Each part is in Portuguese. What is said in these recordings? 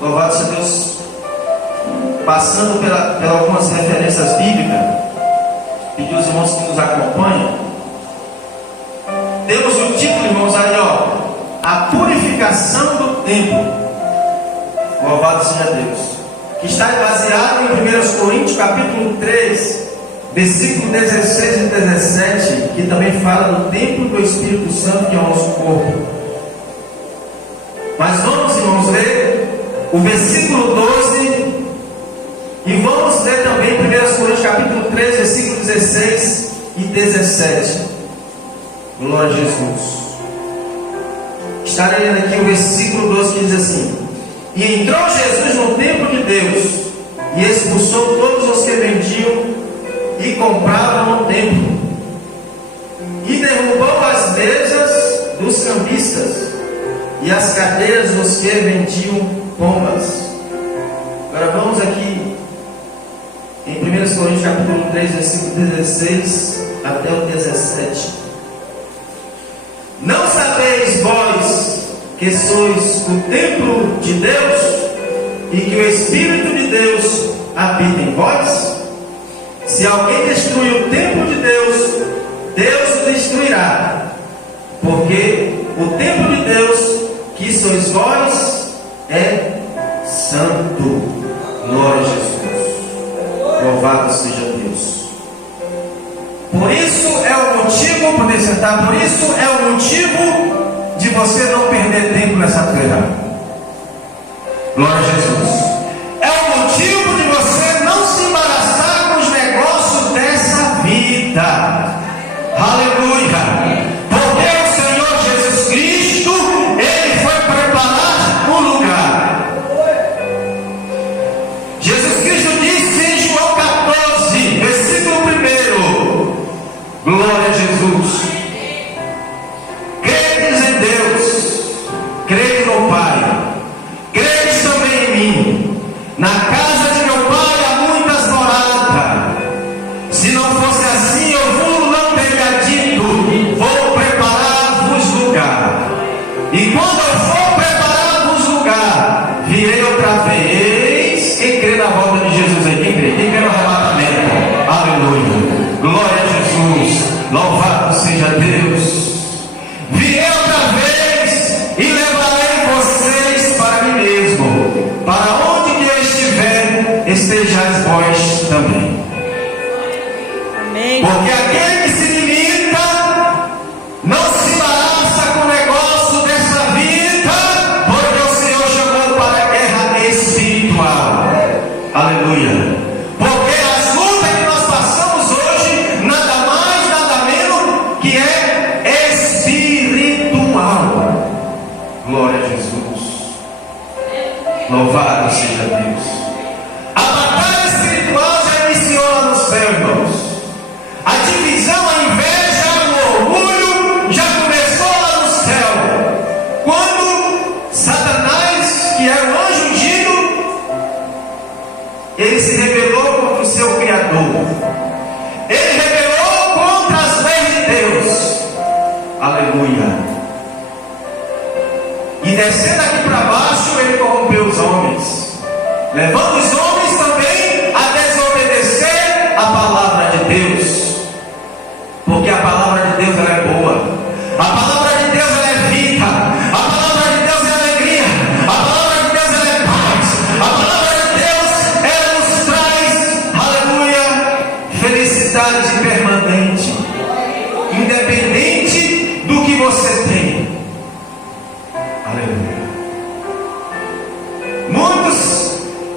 louvado seja Deus, passando pela algumas referências bíblicas, pedir aos irmãos que nos acompanham. Temos o título, irmãos, aí, a purificação do templo. Louvado seja Deus. Que está baseado em 1 Coríntios capítulo 3, versículo 16 e 17, que também fala do templo do Espírito Santo, que é o nosso corpo. Mas vamos, irmãos, ler o versículo 12 e vamos ler também 1 Coríntios capítulo 3, versículo 16 e 17. Glória a Jesus. Estarei lendo aqui o versículo 12 que diz assim: E entrou Jesus no templo de Deus e expulsou todos os que vendiam e compravam no templo, e derrubou as mesas dos cambistas e as cadeiras dos que vendiam pombas. Agora vamos aqui em 1 Coríntios capítulo 3, versículo 16 até o 17. Não sabeis vós que sois o templo de Deus e que o Espírito de Deus habita em vós? Se alguém destruir o templo de Deus, Deus o destruirá, porque o templo de Deus, que sois vós, é santo. Glória a Jesus. Louvado seja Deus. Por isso é o motivo, poder sentar, por isso é o motivo de você não perder tempo nessa terra. Glória a Jesus. É o motivo de você não se embaraçar com os negócios dessa vida. Aleluia. Porque o Senhor Jesus Cristo, Ele foi preparar um lugar. Jesus Cristo disse em João 14, versículo 1: Glória a Jesus. Credes em Deus, credes no Pai, credes também em mim. Na casa de meu Pai há muitas moradas. Se não fosse assim, eu vos não teria dito: vou preparar-vos lugar. E quando eu for preparar-vos lugar, virei outra vez. Quem crê na volta de Jesus aí? Quem crê? Quem crê no arrebatamento? Aleluia. Glória a Jesus. Louvado seja Deus. Virei outra vez e levarei vocês para mim mesmo. Para onde que eu estiver, estejais vós também. Amém. Porque aquele que se limita não se embaraça com o negócio dessa vida, porque o Senhor chamou para a guerra espiritual. Aleluia. Porque as lutas que nós passamos hoje, nada mais, nada menos que é espiritual. Glória a Jesus. Louvado seja Deus. A batalha espiritual já iniciou lá no céu, irmãos. A divisão, a inveja, o orgulho já começou lá no céu. Quando Satanás, que era o anjo ungido, ele se rebelou contra o seu Criador. Ele rebelou contra as leis de Deus. Aleluia. E descendo aqui para baixo, ele corrompeu os homens, levando os homens também a desobedecer a palavra de Deus. Porque a palavra de Deus ela é boa. A palavra de Deus ela é vida. A palavra de Deus é alegria. A palavra de Deus ela é paz. A palavra de Deus ela nos traz, aleluia, felicidade permanente, independente do que você tem. Aleluia. Muitos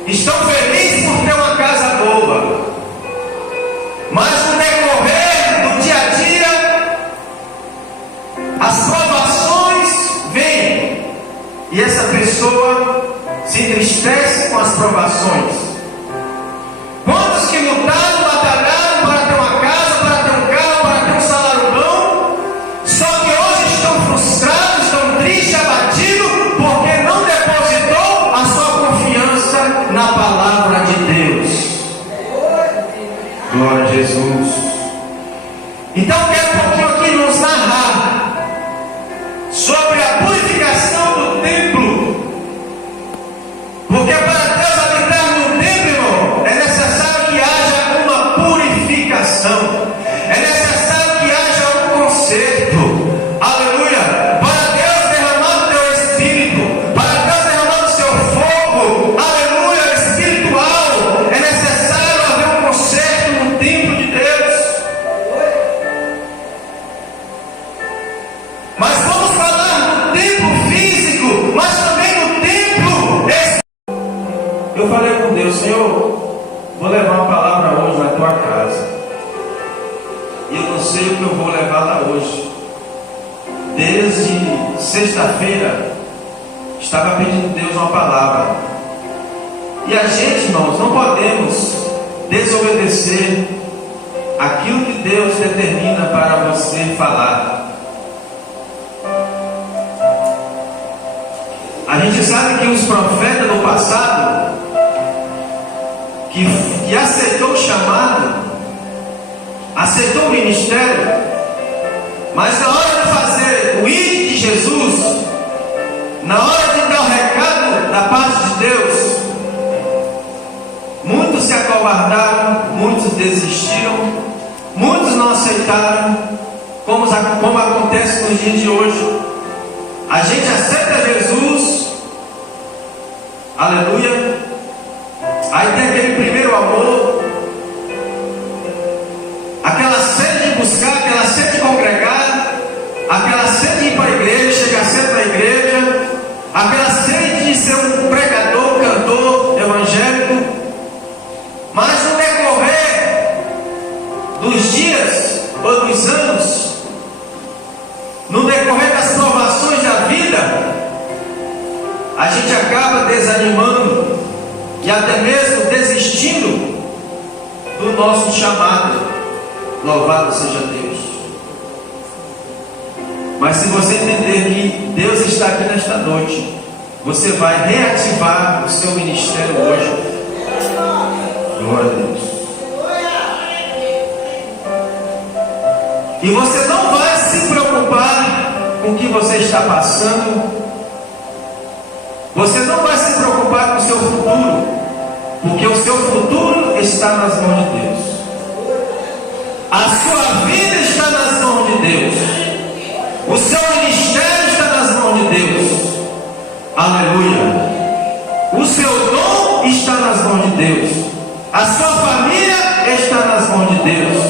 estão felizes por ter uma casa boa, mas no decorrer do dia a dia, as provações vêm e essa pessoa se entristece com as provações. Quantos que lutaram, batalharam para ter uma casa, para ter um carro, para ter um salário bom, só que hoje estão frustrados, estão tristes, abatidos, porque não depositou a sua confiança na palavra de Deus. Glória a Jesus. Então eu quero um pouquinho aqui nos narrar sobre a purificação do templo. Mas vamos falar do templo físico, mas também do templo espiritual. Eu falei com Deus: Senhor, vou levar uma palavra hoje na tua casa. E eu não sei o que eu vou levar lá hoje. Desde sexta-feira estava pedindo a Deus uma palavra. E a gente, irmãos, não podemos desobedecer aquilo que Deus determina para você falar. A gente sabe que os profetas do passado, que aceitou o chamado, aceitou o ministério, mas na hora de fazer o ir de Jesus, na hora de dar o recado da parte de Deus, muitos se acovardaram, muitos desistiram, muitos não aceitaram, como acontece nos dias de hoje. A gente aceita Jesus, aleluia, aí tem aquele primeiro amor, aquela sede de buscar, aquela sede de congregar, aquela sede de ir para a igreja, chegar cedo na igreja, aquela sede de ser um pregador, cantor evangélico. Mas no decorrer dos dias ou dos anos, no decorrer das provações da vida, a gente acaba desanimando e até mesmo desistindo do nosso chamado. Louvado seja Deus. Mas se você entender que Deus está aqui nesta noite, você vai reativar o seu ministério hoje. Glória a Deus. E você não vai se preocupar com o que você está passando. Você não vai se preocupar com o seu futuro, porque o seu futuro está nas mãos de Deus. A sua vida está nas mãos de Deus. O seu ministério está nas mãos de Deus. Aleluia. O seu dom está nas mãos de Deus. A sua família está nas mãos de Deus.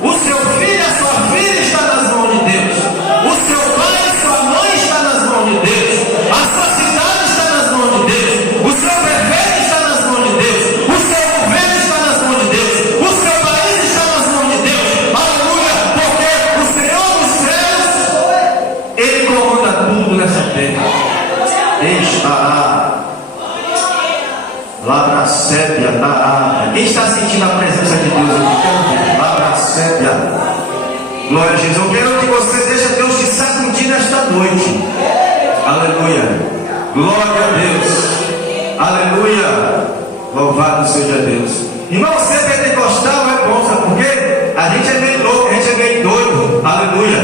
O seu filho, a sua filha está nas mãos de Deus. O seu pai e sua mãe está nas mãos de Deus. A sua cidade está nas mãos de Deus. O seu prefeito está nas mãos de Deus. O seu governo está nas mãos de Deus. O seu país está nas mãos de Deus. Aleluia! Porque o Senhor dos céus, Ele comanda tudo nessa terra. Labracébia, quem está sentindo a presença de Deus aqui? Labracébia. Glória a Jesus. Eu quero que você deixe Deus te sacudir nesta noite. Aleluia. Glória a Deus. Aleluia. Louvado seja Deus. Irmão, ser pentecostal é bom, sabe por quê? A gente é meio louco, a gente é meio doido. Aleluia.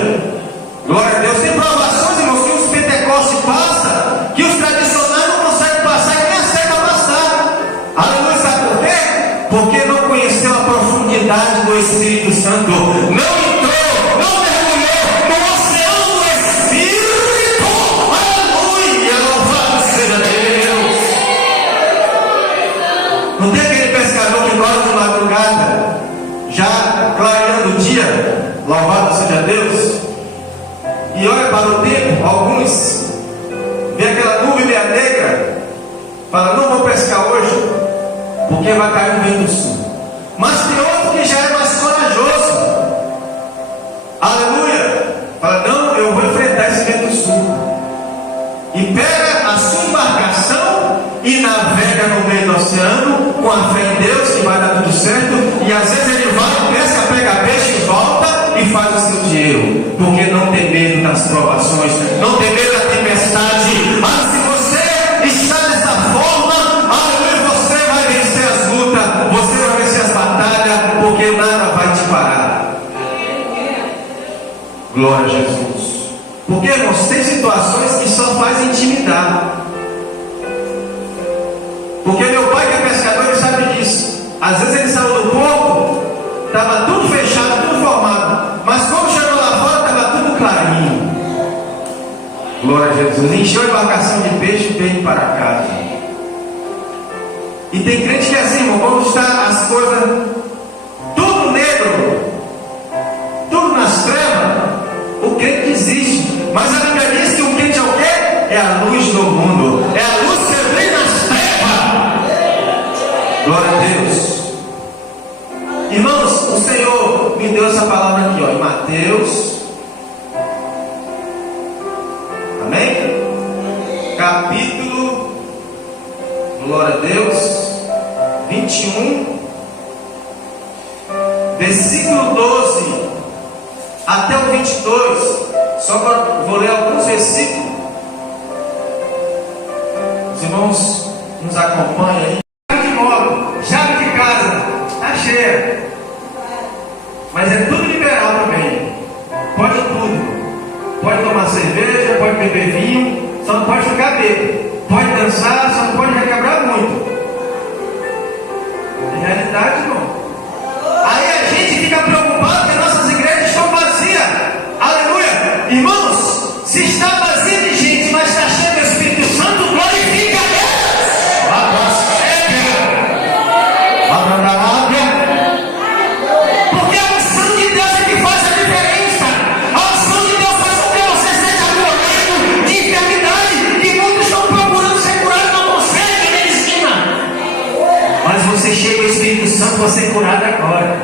Glória a Deus. Tem provações, irmãos, que os pentecostes passam, que os tradicionais não conseguem passar e nem aceitam passar. Aleluia, sabe por quê? Porque não conheceu a profundidade do Espírito Santo. Não entrou, não mergulhou no oceano do Espírito. Aleluia, louvado seja Deus. Não tem aquele pescador que gosta de madrugada, já clareando o dia, louvado seja Deus, e olha para o tempo, alguns vê aquela nuvem meia negra, fala, não vou pescar hoje, porque vai cair um vento sul. Mas tem outro que já é mais corajoso, aleluia, fala, não, eu vou enfrentar esse vento sul, e pega a sua embarcação e navega no meio do oceano, com a fé em Deus, que vai dar tudo certo, e às vezes ele vai, pesca, pega peixe e volta, e faz o seu dinheiro, porque não tem medo das provações, não tem medo da tempestade. Mas se você está dessa forma, aleluia, você vai vencer as lutas, você vai vencer as batalhas, porque nada vai te parar. Glória a Jesus. Porque, irmãos, tem situações que só faz intimidar. Porque meu pai, que é pescador, ele sabe disso. Às vezes ele saiu do porto, estava tudo fechado, tudo formado, mas quando chegou lá fora, estava tudo clarinho. Glória a Jesus. Encheu a embarcação de peixe e veio para casa. E tem crente que é assim, irmão, quando está as coisas tudo negro, tudo nas trevas, o crente desiste. Mas Glória a Deus. Irmãos, o Senhor me deu essa palavra aqui, ó, em Mateus. Amém? Capítulo, glória a Deus, 21, versículo 12 até o 22. Só vou ler alguns versículos. Os irmãos nos acompanham aí. Chave de moto, chave de casa, está cheia. Mas é tudo liberal também. Pode tudo. Pode tomar cerveja, pode beber vinho, só não pode ficar bêbado. Pode dançar, só não pode requebrar muito. É realidade, irmão. Aí a gente fica preocupado que nossas igrejas estão vazias. Aleluia! Irmãos, se está vazia de gente, mas está cheio do Espírito Santo, glorifica a Deus! Porque a unção de Deus é que faz a diferença. A unção de Deus faz com que você seja curado de enfermidade que muitos estão procurando ser curados, não conseguem medicina. Mas você chega ao Espírito Santo, você é curado agora.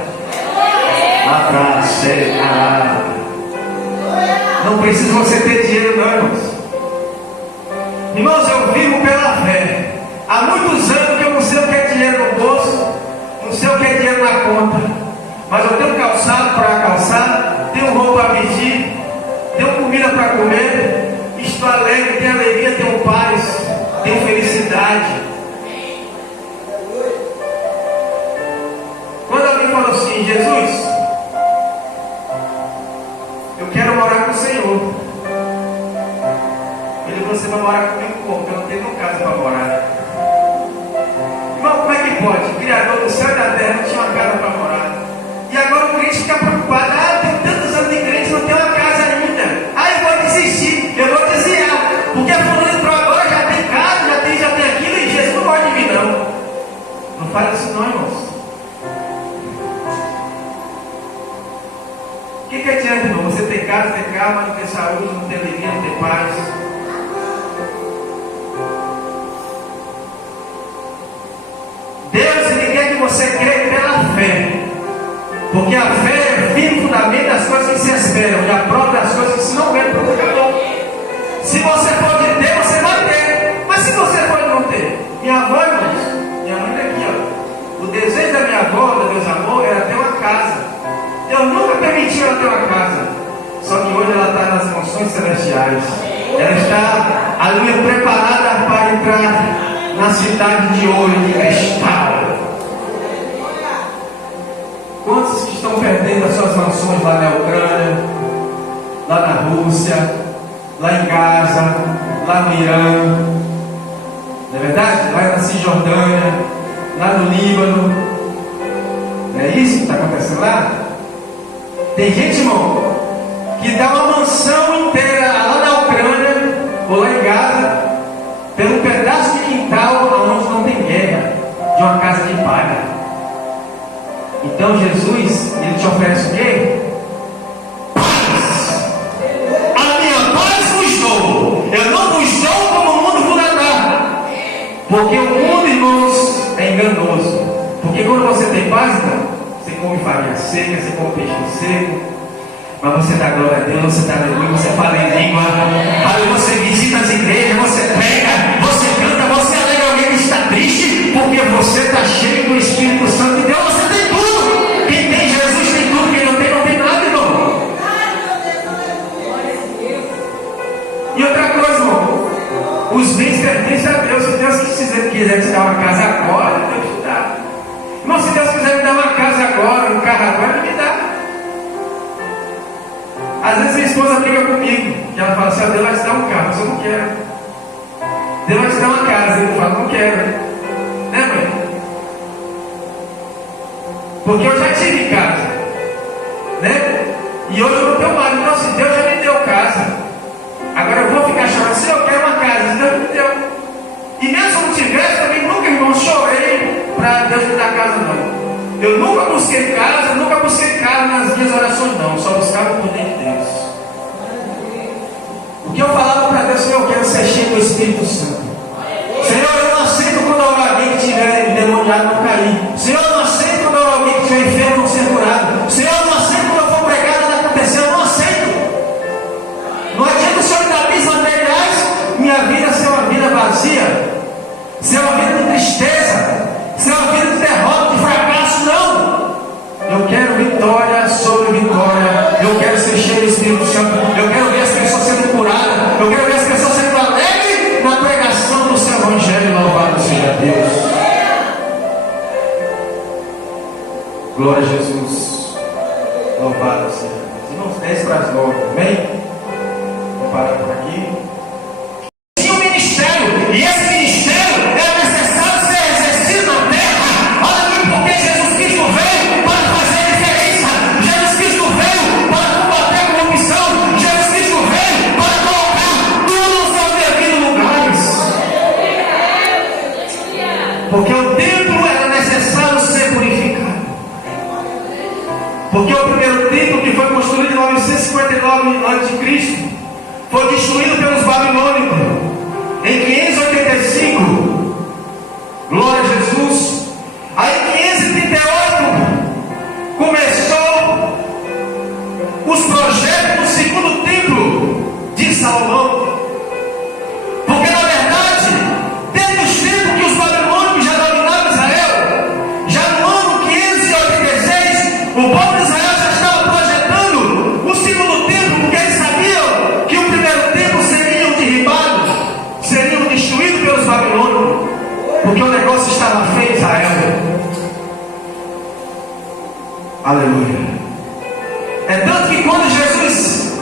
Lá atrás, não precisa você ter dinheiro, não, irmãos. Irmãos, eu vivo pela fé. Há muitos anos que eu não sei o que é dinheiro no bolso, não sei o que é dinheiro na conta, mas eu tenho calçado para calçar, tenho roupa a vestir, tenho comida para comer, estou alegre, tenho alegria, tenho paz, tenho felicidade. Quando alguém falou assim, Jesus, eu quero morar com o Senhor. Ele falou, você vai morar comigo como? Porque eu não tenho uma casa para morar. Irmão, como é que pode? O Criador do céu e da terra não tinha uma casa para morar. E agora o crente fica preocupado. Ah, eu tenho tantos anos de crente, não tenho uma casa ainda. Ah, eu vou desistir, eu vou desviar. Porque a fulana entrou agora, já tem casa, já tem aquilo, e Jesus não pode vir, não. Não faz isso não, irmãos. O que adianta, irmão? Você tem casa, tem carro, mas não tem saúde, não tem alegria, não tem paz. Deus, Ele quer que você creia pela fé. Porque a fé é o firme fundamento das coisas que se esperam e a prova das coisas que se não vêem pelo pecador. Se você pode ter, você vai ter. Mas se você pode não ter, minha avó, irmãos, minha mãe está aqui, ó. O desejo da minha avó, do Deus amor, era ter uma casa. Deus nunca permitiu ela ter uma casa. Só que hoje ela está nas mansões celestiais. Ela está, aleluia, preparada para entrar na cidade de ouro de cristal. Quantos que estão perdendo as suas mansões lá na Ucrânia, lá na Rússia, lá em Gaza, lá no Irã, não é verdade? Lá na Cisjordânia, lá no Líbano. Não é isso que está acontecendo lá? Tem gente, irmão, que dá uma mansão inteira lá na Ucrânia ou lá em Gaza pelo pedaço de quintal onde não tem guerra, de uma casa de palha. Então Jesus, Ele te oferece o quê? Paz. A minha paz vos dou. Eu não vos dou como o mundo vos dá. Porque o mundo, irmãos, é enganoso. Porque quando você tem paz, não, você come farinha seca, você come peixe seco, mas você dá glória a Deus, você dá aleluia, você fala em língua, você visita as igrejas, você prega, você canta, você alegra alguém que está triste, porque você está cheio do Espírito Santo de Deus, você tem tudo. Quem tem Jesus tem tudo, quem não tem nada, irmão. E outra coisa, irmão, os bens pertencem a Deus. Se Deus quiser te dar uma casa agora, Deus te dá. Irmão, se Deus quiser me dar uma casa agora, um carro agora, Ele me dá. Às vezes minha esposa briga comigo, que ela fala assim, Deus vai te dar um carro, mas eu não quero. Deus vai te dar uma casa, eu falo, não quero. Né, mãe? Porque eu já tive casa, né? E hoje eu não tenho mais. Então assim, Deus já me deu casa. Agora eu vou ficar chorando, se eu quero uma casa, Deus me deu. E mesmo se eu não tivesse, também nunca, irmão, chorei para Deus me dar casa, não. Eu nunca busquei casa, nunca busquei casa nas minhas orações, não. Só buscava o poder de Deus. O que eu falava para Deus, Senhor, eu quero ser cheio do Espírito Santo. Senhor, eu não aceito quando alguém que estiver endemoniado não cair. se é uma vida de tristeza, se é uma vida de derrota, de fracasso, não. Eu quero vitória sobre vitória. Eu quero ser cheio do Espírito Santo. Eu quero ver as pessoas sendo curadas. Eu quero ver as pessoas sendo alegres na pregação do seu Evangelho. Louvado seja Deus. Glória a Jesus. Louvado seja Deus. Irmãos, 10 para as 9, amém? Vou parar por aqui. Tinha um ministério, e esse ministério era necessário ser exercido na terra. Olha aqui, porque Jesus Cristo veio para fazer a diferença. Jesus Cristo veio para combater a corrupção. Jesus Cristo veio para colocar tudo no seu devido lugares. Porque o templo era necessário ser purificado. Porque o primeiro templo, que foi construído em 959 a.C., foi destruído pelos babilônicos em 585. Glória a Jesus. Aí em 538 começou os projetos do segundo templo de Salomão. Porque na verdade, desde os tempos que os babilônicos já dominavam Israel, já no ano 586, o povo de Israel já estava projetando o segundo templo, porque eles sabiam que o primeiro templo seriam derribados, seriam destruídos pelos babilônicos, porque o negócio estava feio em Israel. Aleluia. É tanto que quando Jesus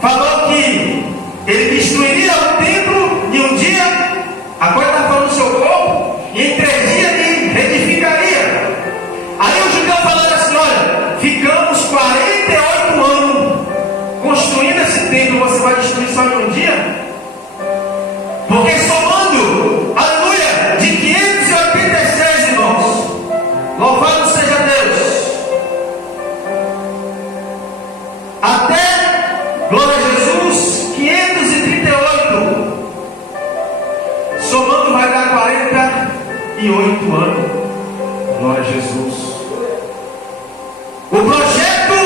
falou que ele destruiria o templo em um dia, agora está falando do seu corpo, e em 3 dias ele reedificaria. Aí os judeus falaram assim: olha, ficamos 48 anos construindo esse templo, você vai destruir só em um dia? Porque somando, aleluia, de 586, irmãos, louvado seja Deus, até, glória a Jesus, 538, somando vai dar 48 anos. Glória a Jesus. O projeto,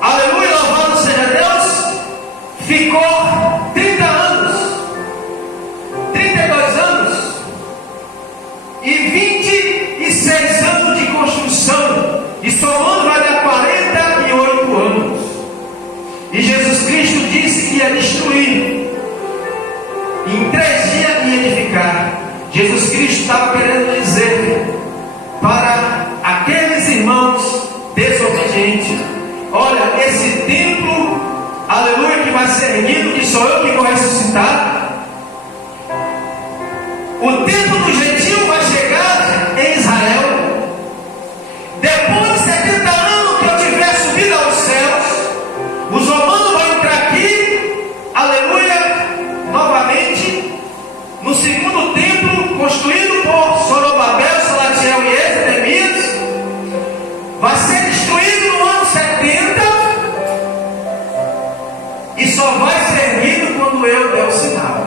aleluia, louvado seja Deus, ficou 30 anos, 32 anos e 26 anos de construção, e somando vai dar 48 anos. E Jesus Cristo disse que ia destruir, e em 3 dias ia edificar. Jesus Cristo estava querendo dizer para aqueles irmãos desobedientes: olha, esse templo, aleluia, que vai ser erguido, que sou eu que vou ressuscitar, o templo do gentil vai chegar em Israel. Depois de 70 anos que eu tiver subido aos céus, os romanos vão entrar aqui, aleluia, novamente, no segundo templo, construído por Zorobabel, Salatiel e Neemias, vai ser destruído no ano 70 e só vai ser erguido quando eu der o sinal.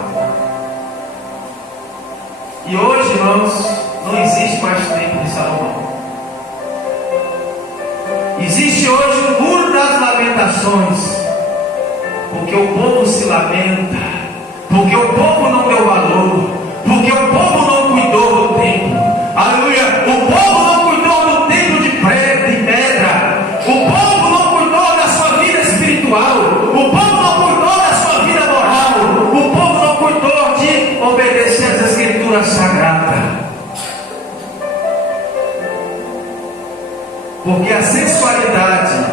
E hoje, irmãos, não existe mais templo de Salomão. Existe hoje o muro das lamentações, porque o povo se lamenta, porque o povo não deu valor, porque o povo não cuidou do templo. Aleluia! O povo não cuidou do templo de pedra. O povo não cuidou da sua vida espiritual. O povo não cuidou da sua vida moral. O povo não cuidou de obedecer às escrituras sagradas. Porque a sensualidade,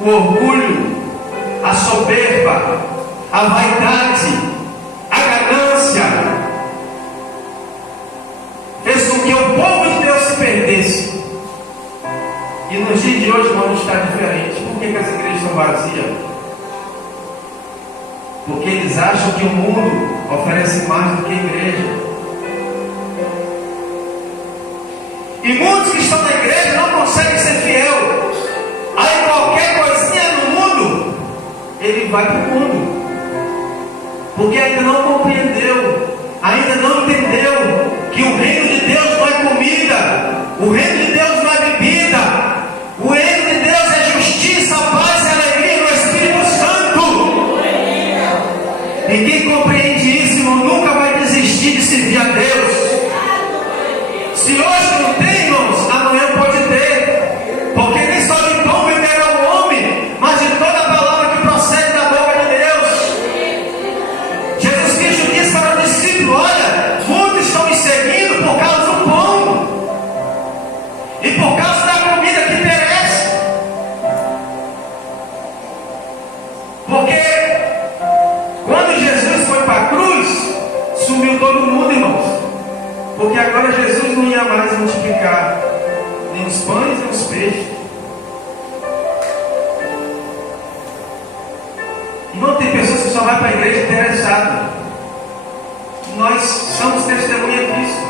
o orgulho, a soberba, a vaidade, a ganância, fez com que o povo de Deus se perdesse. E nos dias de hoje, irmão, está diferente. Por que as igrejas estão vazias? Porque eles acham que o mundo oferece mais do que a igreja. E muitos que estão na igreja não conseguem ser fiel. Aí qualquer coisinha no mundo, ele vai para o mundo. Porque ainda não compreendeu, ainda não entendeu que o reino de Deus não é comida, o reino de Deus não é bebida, o reino de Deus é justiça, paz e alegria no Espírito Santo. E quem compreende isso, irmão, nunca vai todo mundo, irmãos. Porque agora Jesus não ia mais multiplicar nem os pães nem os peixes. Irmão, tem pessoas que só vão para a igreja interessadas. Nós somos testemunha disso.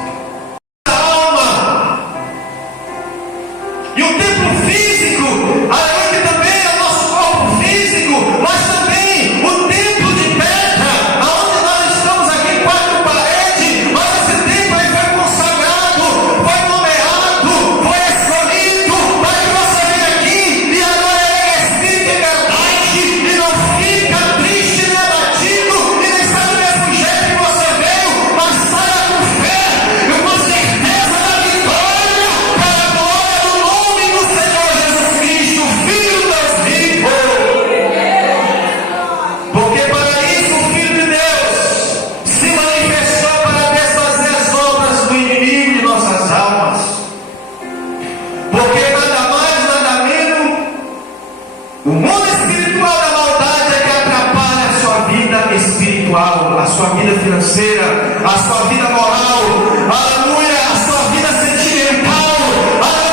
E o templo físico, além que também é o nosso corpo físico, mas também o templo de pedra, aonde nós estamos aqui, quatro paredes, mas esse templo aí foi consagrado, foi nomeado, foi escolhido, para que você venha aqui e agora é espírito em verdade, e não fica triste, nem abatido, e nem sai do mesmo jeito que você veio, mas saia com fé, e com certeza da vitória, para a glória do nome do Senhor Jesus Cristo, Filho do Deus vivo. Porque para isso o Filho de Deus se manifestou para desfazer as obras do inimigo de nossas almas. Porque nada mais, nada menos, o mundo espiritual da maldade é que atrapalha a sua vida espiritual, a sua vida financeira, a sua vida moral, aleluia, a sua vida sentimental.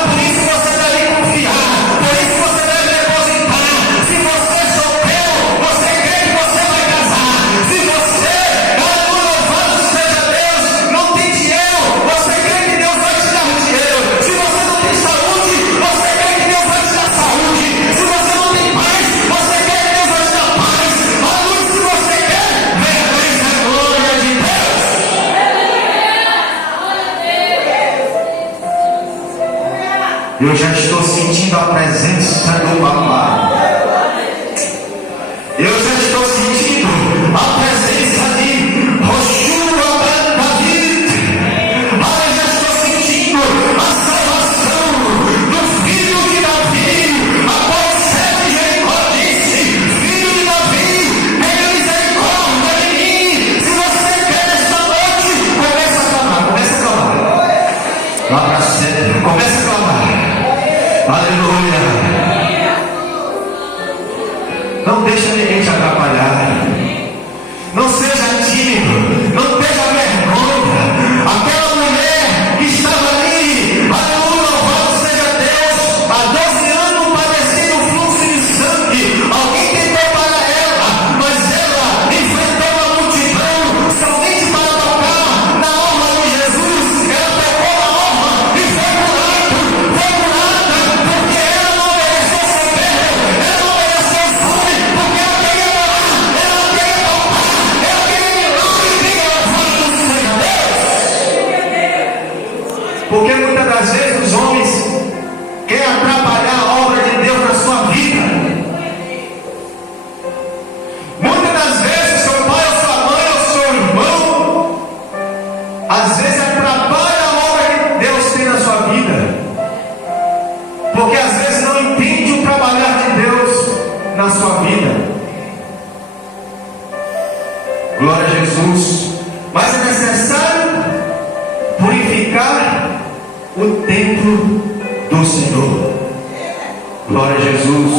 Por isso você deve confiar, por isso você deve depositar. Se você é solteiro, você crê que você vai casar. Se você, aleluia, louvado seja Deus, não tem dinheiro, você crê que Deus vai te dar dinheiro. Se você não tem saúde, você crê que Deus vai te dar saúde. Se você não tem paz, você crê que Deus vai te dar paz. Aleluia, se você quer, veja a glória de Deus. Eu já estou sentindo a presença do Papai. Eu já estou sentindo a presença de Roshua ben David. Eu já estou sentindo a salvação do filho de Davi. Após sete Jericó disse: Filho de Davi, tenha misericórdia de mim. Se você quer esta noite, comece a clamar, comece a clamar. Lá para sempre, comece a clamar. Aleluia. Não deixa ninguém te atrapalhar. Não seja tímido. Não tenha vergonha. Aquela mulher que estava ali, aleluia, louvado seja Deus, há 12 anos padecendo fluxo de sangue. Alguém tentou para ela, mas ela enfrentou a multidão somente para tocar na alma de Jesus. Ela tocou na alma e foi curada, porque ela não mereceu socorro, ela não mereceu fome, porque ela queria orar, ela queria tocar, ela queria milagre, queria louvado seja Deus. Porque muitas das vezes os homens querem atrapalhar a obra de Deus na sua vida. Muitas das vezes seu pai ou sua mãe ou seu irmão, às vezes atrapalha a obra que Deus tem na sua vida. Porque às vezes não entende o trabalhar de Deus na sua vida. Glória a Jesus. Mas é necessário purificar o templo do Senhor. Glória a Jesus.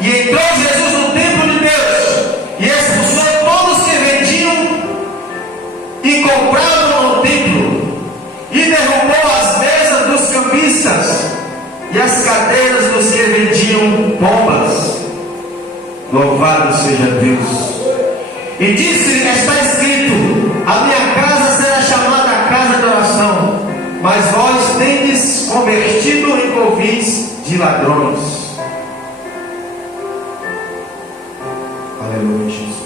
E entrou Jesus no templo de Deus e expulsou todos que vendiam e compravam no templo, e derrubou as mesas dos cambistas e as cadeiras dos que vendiam pombas. Louvado seja Deus. E disse: está escrito: a minha casa será chamada casa de oração, mas vós tendes convertido em covis de ladrões. Aleluia, Jesus.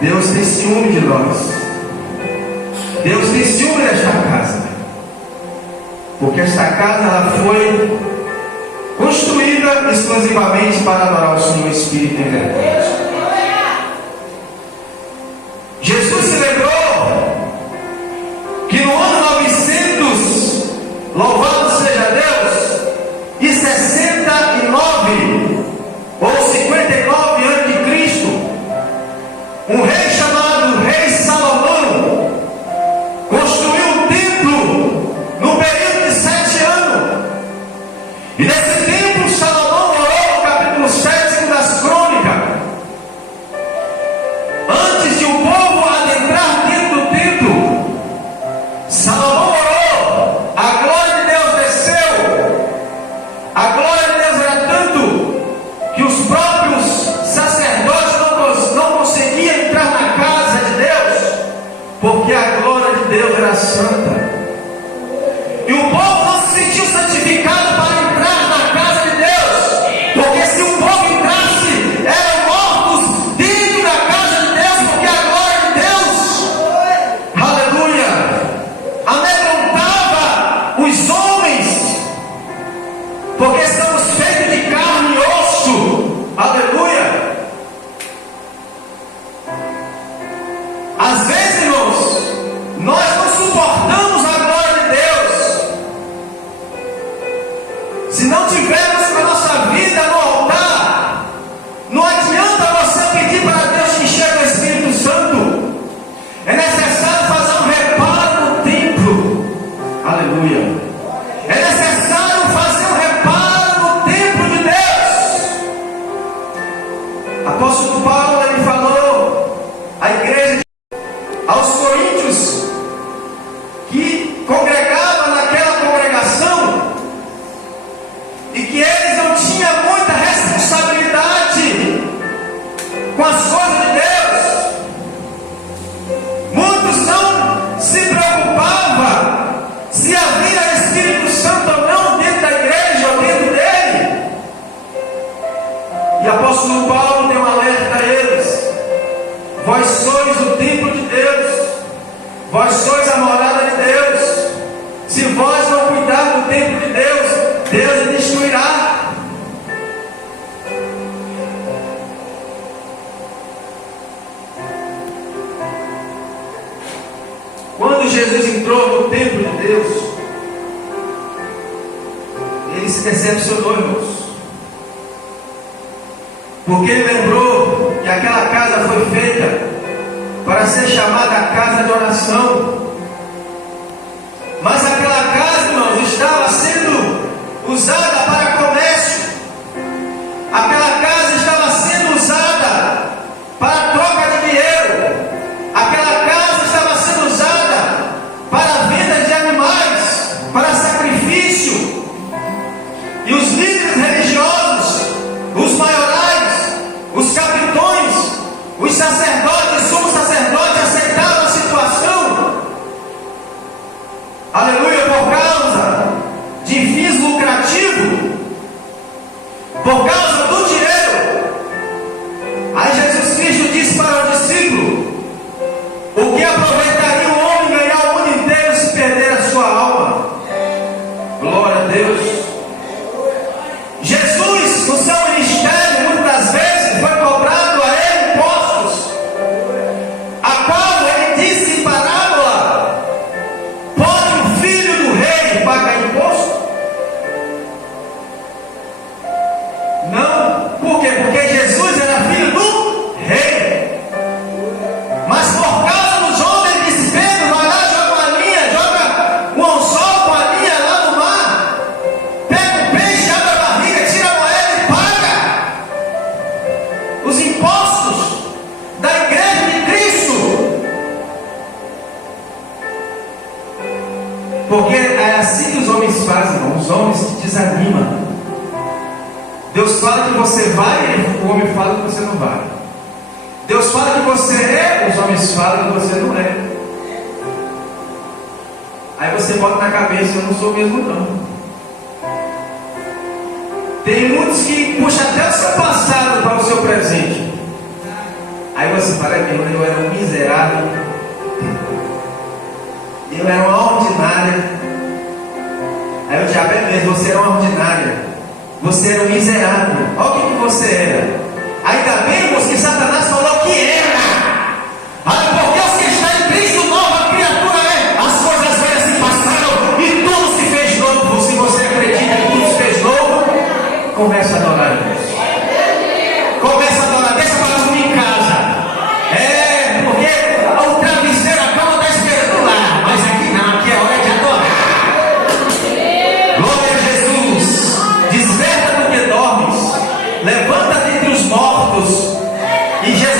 Deus tem ciúme de nós. Deus tem ciúme desta casa. Porque esta casa ela foi construída exclusivamente para adorar o Senhor Espírito em verdade. Jesus se lembrou que no ano 900, louvado seja Deus, e 69 ou 59 a.C., um rei chamado Rei Salomão construiu um templo no período de 7 anos. E nesse tempo Salomão orou no capítulo 7 das Crônicas, Se não tivermos com a nossa vida no altar, não adianta você pedir para Deus te encher do Espírito Santo. É necessário fazer um reparo no templo. Aleluia. É necessário fazer um reparo no templo de Deus. Apóstolo Paulo, ele falou à igreja, aos coríntios, que congregava naquela congregação, e que eles não tinham muita responsabilidade com as coisas de Deus. Muitos não se preocupavam se havia Espírito Santo ou não dentro da igreja ou dentro dele. E o apóstolo Paulo deu um alerta a eles: vós sois o templo de Deus, vós sois a morada de Deus. Se vós não cuidar do templo de Deus, Deus destruirá. Quando Jesus entrou no templo de Deus, ele se decepcionou, irmãos, porque ele lembrou que aquela casa foi feita para ser chamada casa de oração. Mas aquela casa, irmãos, estava sendo usada para comércio. Aquela casa estava sendo usada para troca de dinheiro. Aquela casa estava sendo usada para venda de animais, para sacrifício. E os líderes religiosos, os maiorais, os capitões, os sacerdotes, sumos sacerdotes aceitaram a situação. Aleluia, por causa de fins lucrativos, por causa do dinheiro. Aí Jesus Cristo disse para o discípulo: o que aproveitaria o homem ganhar o mundo inteiro se perder a sua alma? Glória a Deus. Jesus, no seu ministério, muitas das vezes foi cobrado a ele impostos, a qual ele disse em parábola: pode um filho do rei pagar imposto? Não. Por quê? Porque Jesus era filho do rei. Mas por causa dos homens, ele disse: Pedro, vai lá, joga uma linha, joga um anzol com a linha lá no mar, pega um peixe, abre a barriga, tira a moeda e paga os impostos da igreja de Cristo. Porque é assim que os homens fazem, irmão. Os homens te desanimam. Deus fala que você vai, o homem fala que você não vai. Deus fala que você é, os homens falam que você não é. Aí você bota na cabeça: eu não sou mesmo não. Tem muitos que puxam até o seu passado para o seu presente. Aí você fala: eu era um miserável, eu era uma ordinária. Aí o diabo: é mesmo, você era uma ordinária, você era um miserável. Olha o que você era. Ainda bem, irmãos, que Satanás falou que era. Olha, porque os que estão em Cristo, nova criatura é. As coisas velhas se passaram e tudo se fez novo. Se você acredita que tudo se fez novo, comece a adorar a Deus. Comece a adorar. Deixa para dormir em casa. É, porque o travesseiro, a cama está esperando lá. Mas aqui não, aqui é hora de adorar. Glória a Jesus. Desperta porque dormes. Levanta dentre os mortos. E Jesus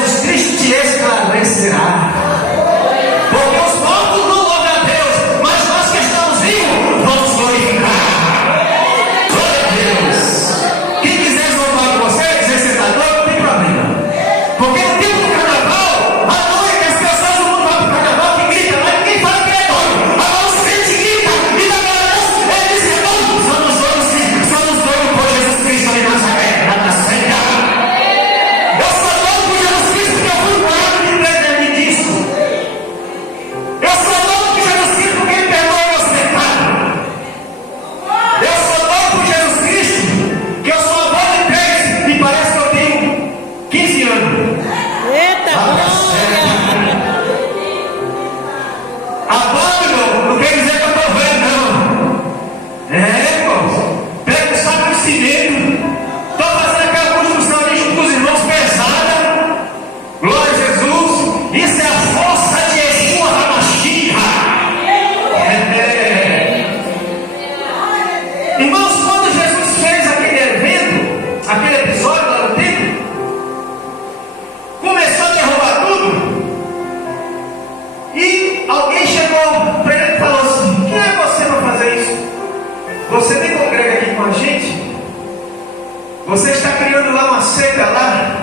Você está criando lá uma seita lá,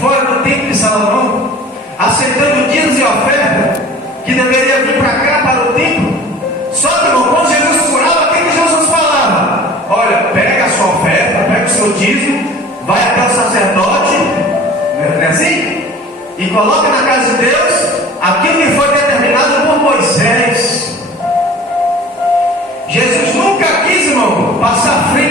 fora do templo de Salomão, aceitando dízimos e oferta, que deveria vir para cá, para o templo. Só que, irmão, quando Jesus curava, o que Jesus falava? Olha, pega a sua oferta, pega o seu dízimo, vai até o sacerdote, não é assim? E coloca na casa de Deus aquilo que foi determinado por Moisés. Jesus nunca quis, irmão, passar frio